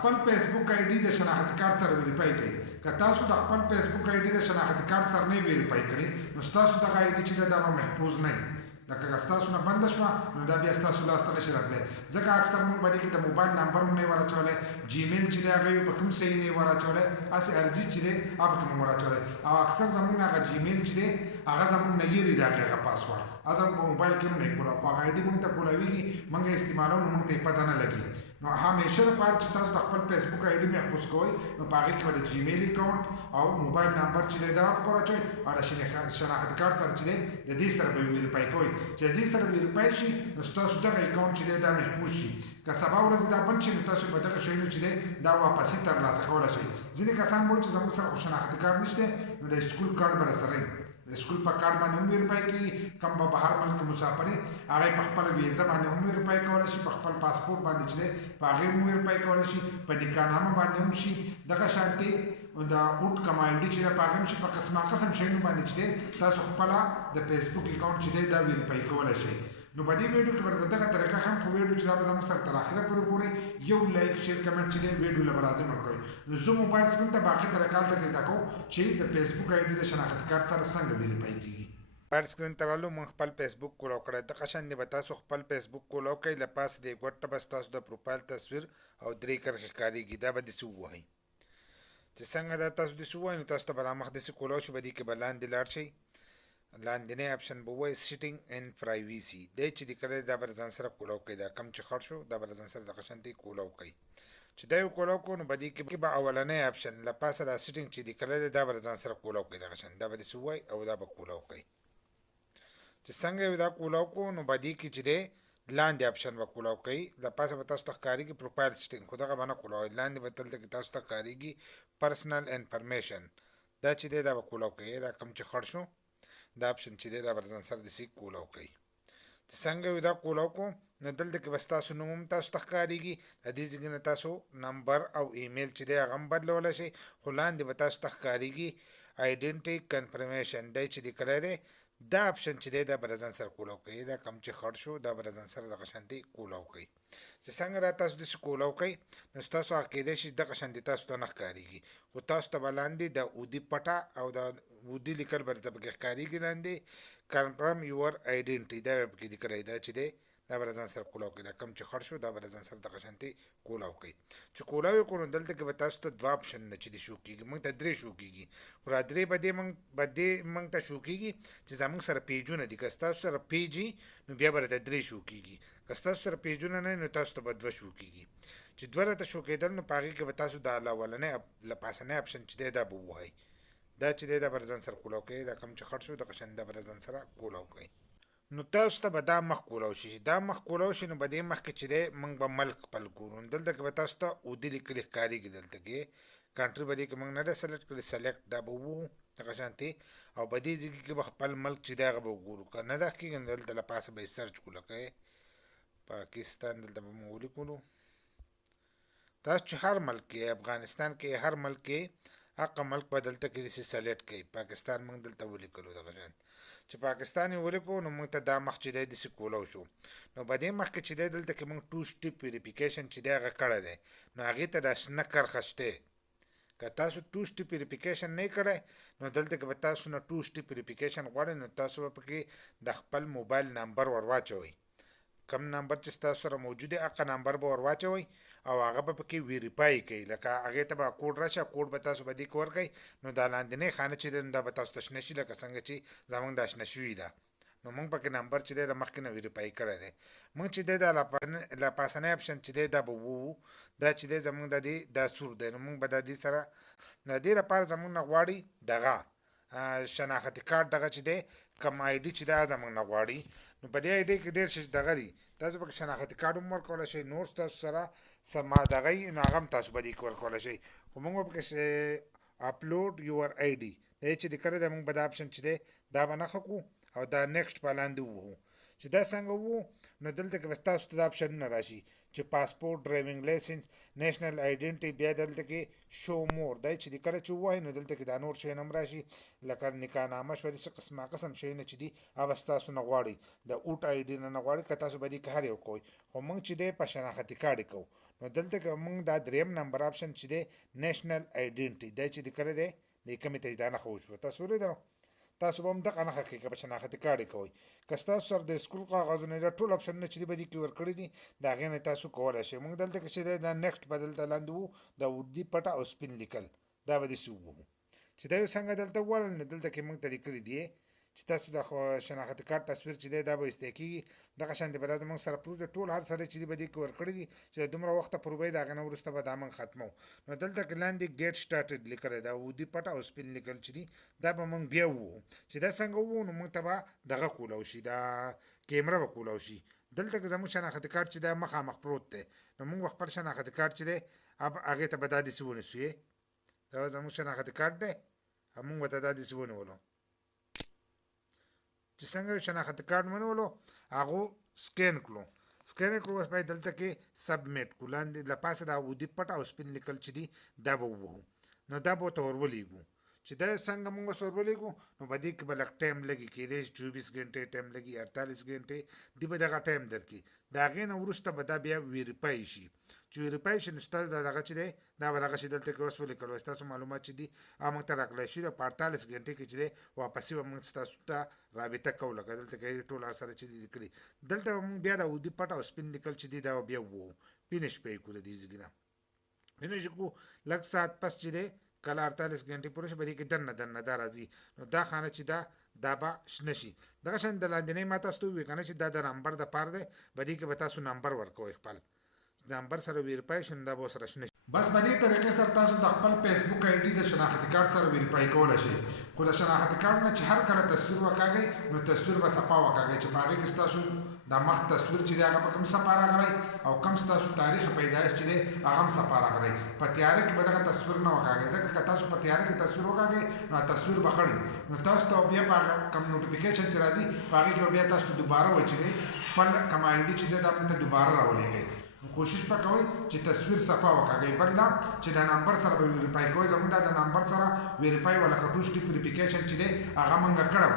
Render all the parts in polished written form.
خپل فیسبوک آی ډي د شناختی کارت سره ویریفای کړئ. که تاسو د خپل فیسبوک آی ډي د شناختی کارت سره نه ویریفای کړئ نو ستاسو دغه آی ډي چې ده دا به محفوظ نه وي. لکه که ستاسو نه بنده شوه نو دا بیا ستاسو لاس ته نشي راتلی. ځکه اکثر موږ په دې کې د موبایل نمبر هم نه یې ور اچولی، جیمیل چې دی هغه یې په کوم صحیح نه یې ور اچولی، هسې عرضي چې دی هغه پکې مو ور اچولی. او اکثر زموږ نه هغه جیمیل چې دی هغه زموږ نه هېرې د هغې هغه پاسورډ هغه زموږ په موبایل کې هم نه یې کولاو، خو هغه آی ډي موږ ته کولاویږي، موږ یې استعمالوو نو موږ ته یې پته نه لګي. نو همیشه لپاره چې تاسو د خپل فیسبوک آی ډي محفوظ کوئ نو په هغې کې به د جیمیل اکاونټ او موبایل نمبر چې دی دا پکې ور اچوئ او د شناختی کارت سره چې دی د دې سره به ویریفای کوئ. چې د دې سره ویریفای شي نو ستاسو دغه اکاونټ چې دی دا محفوظ شي. که سبا ورځ دا بند شي نو تاسو به دغه شیانو چې دی دا واپسې ترلاسه کولی شئ. ځینې کسان وایي چې زموږ سره خو شناختی کارت نشته نو د سکول کارت به راسره وي. د سکول په کارت باندې هم ویریفای کېږي. کوم به بهر ملک مسافر یې هغه یې په خپله ویزه باندې هم ویریفای کولی شي، په خپل پاسپورټ باندې چې دی په هغې هم ویریفای کولی شي، په نکاحنامه باندې هم شي. دغه شانتې د اوټ کوم آی ډي چې دی په هغې هم شي. په قسما قسم شیانو باندې چې دی تاسو خپله د فیسبوک اکاونټ چې دی دا ویریفای کولی شئ. نو په دې ویډیو کې به د دغه طریقه هم خو ویډیو چې دا به زموږ سره تر اخره پورې ګورئ، یو لایک شیر کمنټ چې دی ویډیو له به لازم کړئ. نو زه موبایل سکرین ته باقي طریقه هلته کې زده کوم چې د فیسبوک آی ډي د شناختی کارت سره څنګه ویریفای کېږي. موبایل سکرین ته رالو، موږ خپل فیسبوک کولاو کړی. دغه شان به تاسو خپل فیسبوک کولاو کوئ. له پاسه د ګوټ ته به ستاسو د پروفایل تصویر او 3 کرښې ښکارېږي. دا به داسې ووهئ. چې څنګه دا تاسو داسې ووایئ نو تاسو ته به را مخ داسې کولاو شي. په دې کې به لاندې لاړ شئ، لاندنی اپشن به ووایي سیټینګ اینډ پرایویسي. دی چې د کړی دا به ځان سره کولاو کوئ. دا کم چې خړ شو دا به ځان سره دغه شانتې کولاو کوئ. چې دا یو کولاو کوو نو په دې کې به اولنی اپشن له پاسه دا سیټینګ چې د کړی دی دا به ځان سره کولاو کوئ. دغه شان دا به داسې ووایئ او دا به کولاو کوئ. چې څنګه یې دا کولاو کوو نو په دې کې چې دی لاندې اپشن به کولاو کوئ. له پاسه به تاسو ته ښکارېږي پروفایل سیټینګ، خو دغه به نه کولاوئ. لاندې به دلته کې تاسو ته ښکارېږي پرسنل انفارمیشن. دا چې دی دا به کولاو کوئ. دا کم چې خړ شو دا اپشن چې دی دا به ځان سره داسې کولاو کوئ. چې څنګه یې دا کولاو کوو نو دلته کې به ستاسو نوم هم تاسو ته ښکارېږي. د دې ځای نه تاسو نمبر او ایمیل چې دی هغه هم بدلولی شئ. خو لاندې به تاسو ته ښکارېږي آیډنټي کنفرمیشن. دی چې دی کړی دی دا اپشن چې دی دا به ځان سره کولاو کوي. دا کم چې خړ شو دا به ځان سره دغه شانتې کولاو کوي. چې څنګه را تاسو داسې کولاو کوئ نو ستاسو هغه کیدای شي دغه شانتې تاسو ته نه ښکارېږي، خو تاسو ته به لاندې د اودي پټه او د اودي لیکل به درته پکې ښکارېږي. لاندې کنفرم یور آیډنټي دا به پکې لیکلی. دا چې دی دا به ځان سره کولاو کوي. دا کم چې خړ شو دا به ځان سره دغه شانتې کولاو کوي. چې کولاو یې کړو نو دلته کې به تاسو ته 2 اپشنونه چې دي شو کېږي. موږ ته 3 شو کېږي، خو را 3 به دې موږ ته شو کېږي چې زموږ سره پیجونه دي. که ستاسو سره پیج وي نو بیا به راته 3 شو کېږي. که ستاسو سره پیجونه نه وي نو تاسو ته به 2 شو کېږي. چې 2 راته شو کېدل نو په هغې کې به تاسو د اولنی له پاسنی اپشن چې دی دا به ووهئ. دا چې دی دا به ځان سره کولاو کوي. دا کم چې خړ شو دغه شان دا به ځان سره کولاو کوي. نو تاسو ته به دا مخ کولاو شي. دا مخ کولاو شي نو په دې مخ کې چې دی موږ به ملک خپل ګورو. دلته کې به تاسو ته اودي لیکلي ښکارېږي. دلته کې کنټري به دې کې موږ نه ده سلیکټ کړی، سلیکټ دا به ووهو دغه شانتې. او په دې ځای کې به خپل ملک چې دی هغه به وګورو. که نه ده کېږي نو دلته له پاسه به یې سرچ کړو. لکه پاکستان دلته به مو ولیکلو. تاسو چې هر ملک کې افغانستان کې هر ملک کې هغه ملک به دلته کې داسې سلیکټ کوئ. پاکستان موږ دلته ولیکلو. دغه شان چې پاکستان یې ولیکو نو موږ ته دا مخ چې دی داسې کولاو شو. نو په دې مخ کې چې دی دلته کې موږ 2 سټیپ ویریفیکیشن چې دی هغه کړی دی نو هغې ته دا شنه کرښه شته. که تاسو 2 سټیپ ویریفیکیشن نه یې کړی نو دلته کې به تاسو نه 2 سټیپ ویریفیکیشن غواړئ نو تاسو به پکې د خپل موبایل نمبر ور واچوئ. کم نمبر چې ستاسو سره موجود دی هغه نمبر به ور واچوئ او هغه به پکې ویریفای کوي. لکه هغې ته به کوډ راشي، کوډ به تاسو به دې کې ورکوئ نو دا لاندنۍ خانه چې دی نو دا به تاسو ته شنه شي. لکه څنګه چې زموږ دا شنه شوي ده نو موږ پکې نمبر چې دی د مخکې نه ویریفای کړی دی. موږ چې دی دا له پاسنی اپشن چې دی دا به ووهو. دا چې دی زموږ د دې دا سور دی نو موږ به د دې سره د دې لپاره زموږ نه غواړي دغه شناختی کارت دغه چې دی کوم آی ډي چې دا زموږ نه غواړي. نو په دې آی ډي کې ډېر شي دغه دي. تاسو پکې شناختی کارت هم ورکولی شئ. نور ستاسو سره څه دغه وي نو هغه هم تاسو به دې کې ورکولی شئ. خو موږ به پکې اپلوډ یور آی ډي دی چې د کړی دی موږ به دا اپشن چې دی دا به نښه کړو او دا نیکسټ په لاندې ووهو. چې دا څنګه ووهو نو دلته کې به ستاسو ته دا اپشنونه راشي چې پاسپورت، ډرایوینګ لایسنس، نیشنل آیډنټي، بیا دلته کې شو مور دی چې د کله چې ووایي نو دلته کې دا نور شیان هم راشي لکه نکاحنامه شوه داسې قسم شیونه چې دي هغه ستاسو نه غواړي د اوټ آی ډي نه غواړي که تاسو به دې کې هر یو کوئ خو موږ چې دی په شناختي کارډ یې کوو نو دلته کې موږ دا دریم نمبر آپشن چې دی نیشنل آیډنټي دی چې د کله دی د کمې ته دا نښه وشوه تاسو ولیدل تاسو به هم دغه نښه کوئ که په شناختي کارډ یې کوئ که ستاسو سره د سکول کاغذونه دا ټول آپشنونه چې دي به دې کې ورکړي دي د هغې نه تاسو کولی شئ موږ دلته کې چې دی دا نیکسټ به دلته لاندې وو د اردي پټه او سپین لیکل دا به داسې ووهو چې دا یو څنګه دلته وویل نو دلته کې موږ ته لیکلي دي چې تاسو د شناختي کارت تصویر چې دی دا به ایسته کېږي دغه شانتې به دا زموږ سره پروف دی ټول هر سړی چې دی به دې کې ورکړي دي چې دومره وخته پورې به یې د هغې نه وروسته به دا موږ ختمو نو دلته کې لاندې ګیټ سټارټډ لیکلی دا اودي پټه او سپین لیکل چې دي دا به موږ بیا ووهو چې دا څنګه ووهو نو موږ ته به دغه کولی شي دا کیمره به کولی شي دلته کې زموږ شناختي کارت چې دی مخامخ پروت دی نو موږ به خپل شناختي کارت چې دی هغې ته به دا داسې ونیسو دا زموږ شناختي کارت دی موږ به ته دا داسې ونیولو چې څنګه یو شناختي کارت ونیولو هغو سکین کړو اوس باید دلته کې سبمیټ کړو لاندې له پاسه دا اودي پټ او سپین لیکل چې دي دا به ووهو نو دا به ورته ورولېږو چې دا څنګه موږ اوس ورولېږو نو په دې کې به لږ ټایم لګي کېدای شي 24 ګنټې ټایم لګي 48 ګنټې دې به دغه ټایم درکړي د هغې نه وروسته به دا بیا ویریفای شي چې ویریفای شي نو ستاسو دغه چې دی دا به دغه شي دلته کې اوس ولیکل وایي ستاسو معلومات چې دي هغه موږ ته راکړی شي په 48 ګنټې کې چې دی واپسې به موږ ستاسو ته رابطه کوو لکه دلته کې ټول هر سره چې دي لیکلي دلته به موږ بیا د اودي پټ او سپین لیکل چې دي دا به بیا ووهو فینش به یې کړو د دې ځای نه فینش یې کړو لږ ساعت پس چې دی کله 48 ګنټې پوره شي په دې کې دننه دا راځي نو دا خانه چې دا به شنه شي دغه شان د لاندنۍ ما تاسو ته وویل که نه چې دا د نمبر دپاره دی په دې کې به تاسو نمبر ورکوئ خپل نمبر سره ویریفای شي نو دا به ورسره شنه شي بس په دې طریقې سره تاسو د خپل فیسبوک آی ډي د شناختي کارت سره ویریفای کولی شئ خو د شناختي کارت نه چې هر کله تصویر وکاږئ نو تصویر به صفا وکاږئ چې په هغې کې ستاسو د مخ تصویر چې دی هغه به کوم صفا راغلی او کوم ستاسو تاریخ پیدایش چې دی هغه هم صفا راغلی په تیاره کې به دغه تصویر نه وکاږئ ځکه که تاسو په تیاره کې تصویر وکاږئ نو تصویر به خړي نو تاسو ته بیا په کوم نوټیفیکیشن چې راځي په هغې کې بیا تاسو دوباره وچوئ خپل کوم آی ډي چې دی دا موږ ته دوباره راولېږئ کوشش به کوئ چې تصویر صفا وکاږئ بل نه چې د نمبر سره به ویریفای کوئ زموږ دا د نمبر سره ویریفای ولا که ټو سټیپ ویریفیکیشن چې دی هغه موږ کړو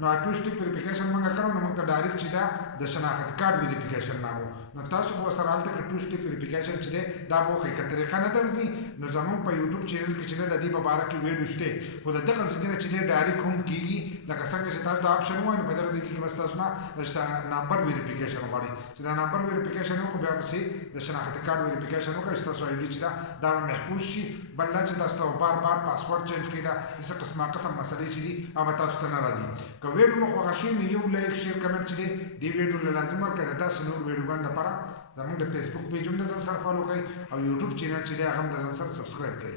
نو ټو سټیپ ویریفیکیشن موږ کړو نو موږ ته ډایرکټ چې دا د شناختي کارت ویریفیکیشن نه نو تاسو به ورسره هلته کې ټو سټیپ ویریفیکیشن چې دی دا به وښئ که طریقه نه درځي نو زموږ په یوټیوب چینل کې چې دی د دې په باره کې ویډیو شته خو د دغه ځای نه چې دی ډایرکټ هم کېږي لکه څنګه چې تاسو دا آپشن ووایي نو په دغه ځای کې به ستاسو نه د نمبر ویریفیکیشن غواړي چې دا نمبر ویریفیکیشن وکړو بیا پسې د شناختي کارت ویریفیکیشن وکړئ ستاسو آی ډي چې دا محفوظ شي بل دا چې تاسو ته بار پاسورډ چینج کړئ دا داسې قسم مسلې چې دي هغه تاسو ته نه راځي که ویډیو مو خوښه شي نو یو لایک شیر کمنټ چې دی دې ویډیو له لازم ورکړئ داسې نور ویډیوګانو لپاره زموږ د فیسبوک پیج هم د ځان سره فالو کړئ او یوټیوب چینل چې دی هغه هم د ځان سره سبسکرایب کړئ